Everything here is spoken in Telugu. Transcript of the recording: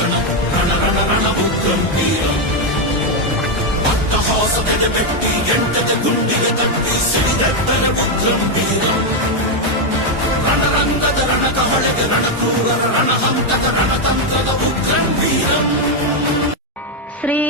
క్షణం రణ రణ రణ ఉగ్రం వీరం అట్టహాస పెట్టి ఎంటది గుండెల తట్టి సిడిదెత్తన ఉగ్రం వీరం రణరంగద రణకహళగ రణక్రూర రణహంతక రణతంత్ರದ ఉగ్రం వీరం శ్రీ